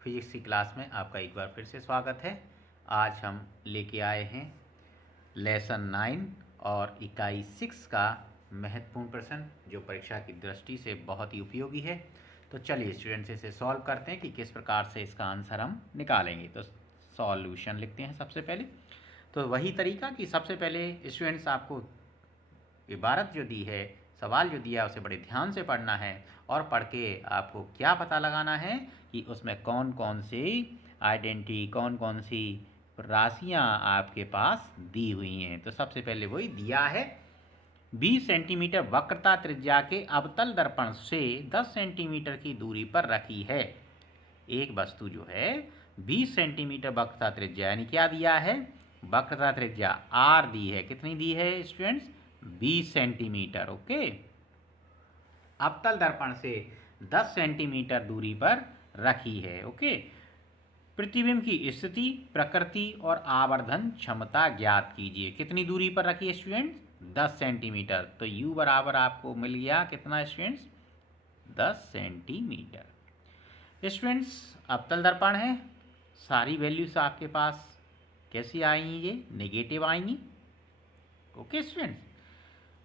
Physics की class में आपका एक बार फिर से स्वागत है। आज हम लेके आए हैं लेसन 9 और इकाई 6 का महत्वपूर्ण प्रश्न जो परीक्षा की दृष्टि से बहुत ही उपयोगी है। तो चलिए स्टूडेंट्स इसे सॉल्व करते हैं कि किस प्रकार से इसका आंसर हम निकालेंगे। तो सॉल्यूशन लिखते हैं सबसे पहले। तो वही तरीका कि सबसे पहले स्टूडेंट्स आपको इबारत जो दी है, सवाल जो दिया है उसे बड़े ध्यान से पढ़ना है और पढ़ के आपको क्या पता लगाना है कि उसमें कौन कौन सी आइडेंटिटी, कौन कौन सी राशियां आपके पास दी हुई हैं। तो सबसे पहले वही दिया है 20 सेंटीमीटर वक्रता त्रिज्या के अवतल दर्पण से 10 सेंटीमीटर की दूरी पर रखी है। एक वस्तु जो है 20 सेंटीमीटर वक्रता त्रिज्या, यानी क्या दिया है, वक्रता त्रिज्या आर दी है। कितनी दी है स्टूडेंट्स? 20 सेंटीमीटर। ओके, अवतल दर्पण से 10 सेंटीमीटर दूरी पर रखी है। ओके, प्रतिबिंब की स्थिति, प्रकृति और आवर्धन क्षमता ज्ञात कीजिए। कितनी दूरी पर रखी है स्टूडेंट्स? 10 सेंटीमीटर। तो U बराबर आपको मिल गया कितना स्टूडेंट्स? 10 सेंटीमीटर। स्टूडेंट्स अवतल दर्पण है, सारी वैल्यूज आपके पास कैसी आएंगी? ये नेगेटिव आएंगी। ओके स्टूडेंट्स,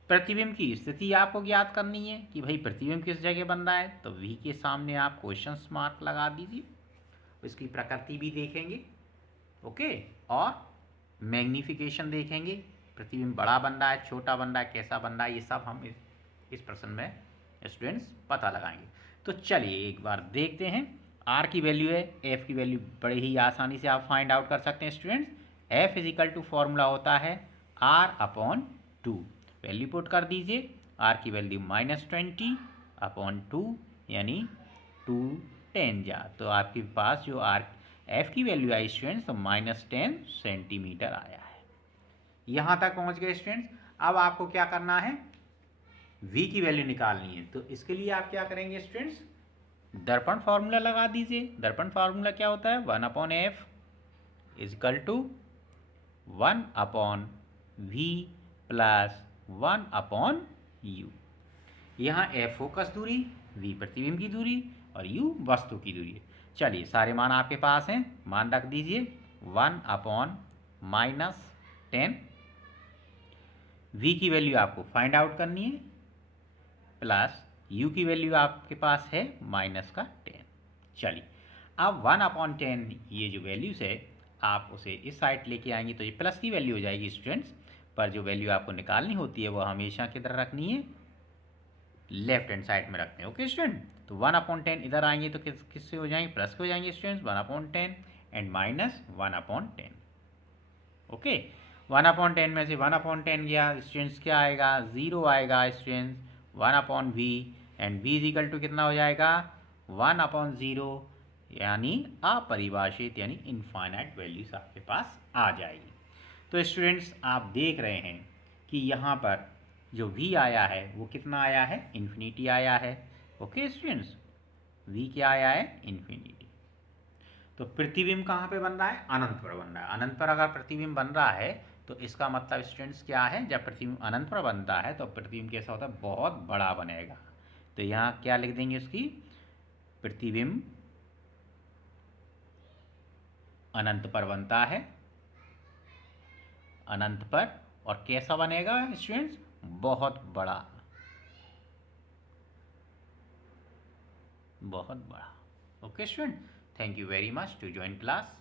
प्रतिबिंब की स्थिति आपको ज्ञात करनी है कि भाई प्रतिबिंब किस जगह बन रहा है। तो V के सामने आप क्वेश्चन मार्क लगा दीजिए। इसकी प्रकृति भी देखेंगे। ओके, और मैग्नीफिकेशन देखेंगे, प्रतिबिंब बड़ा बन रहा है, छोटा बन रहा है, कैसा बन रहा है, ये सब हम इस प्रश्न में स्टूडेंट्स पता लगाएंगे। तो चलिए एक बार देखते हैं। R की वैल्यू है, F की वैल्यू बड़े ही आसानी से आप फाइंड आउट कर सकते हैं students. F is equal to formula होता है R/2। वैल्यू पुट कर दीजिए। R की वैल्यू -20/2 यानी 210 जा। तो आपके पास जो F की वैल्यू आई स्टूडेंट्स तो -10 सेंटीमीटर आया है। यहाँ तक पहुँच गए स्टूडेंट्स। अब आपको क्या करना है? V की वैल्यू निकालनी है। तो इसके लिए आप क्या करेंगे स्टूडेंट्स? दर्पण फार्मूला लगा दीजिए। दर्पण फार्मूला क्या होता है? 1/f is equal to 1/v plus 1/u। यहाँ F फोकस दूरी, V प्रतिबिंब की दूरी और U वस्तु की दूरी है। चलिए सारे मान आपके पास हैं, मान रख दीजिए। 1/-10, V की वैल्यू आपको फाइंड आउट करनी है, प्लस U की वैल्यू आपके पास है -10। चलिए अब 1/10 ये जो वैल्यूज है आप उसे इस साइड लेके आएंगे तो ये प्लस की वैल्यू हो जाएगी स्टूडेंट्स। पर जो वैल्यू आपको निकालनी होती है वो हमेशा किधर रखनी है? लेफ्ट हैंड साइड में रखते हैं। ओके स्टूडेंट, तो 1/10 इधर आएंगे तो किससे हो जाएंगे? प्लस के हो जाएंगे स्टूडेंट्स। 1/10 एंड -1/10। ओके, 1/10 में से 1/10 गया स्टूडेंट्स, क्या आएगा? 0 आएगा students. 1/v and v is equal to कितना हो जाएगा? 1/0 यानी अपरिभाषित यानी इनफाइनाइट वैल्यूज आपके पास आ जाएगी। तो स्टूडेंट्स आप देख रहे हैं कि यहाँ पर जो v आया है वो कितना आया है? इन्फिनिटी आया है। ओके स्टूडेंट्स, v क्या आया है? इन्फिनिटी। तो प्रतिबिंब कहाँ पे बन रहा है? अनंत पर बन रहा है। अनंत पर अगर प्रतिबिंब बन रहा है तो इसका मतलब स्टूडेंट्स क्या है? जब प्रतिबिंब अनंत पर बनता है तो प्रतिबिंब कैसा होता है? बहुत बड़ा बनेगा। तो यहाँ क्या लिख देंगे उसकी? प्रतिबिंब अनंत पर बनता है, अनंत पर, और कैसा बनेगा स्टूडेंट्स? बहुत बड़ा, बहुत बड़ा। Okay student, thank you very much to join class.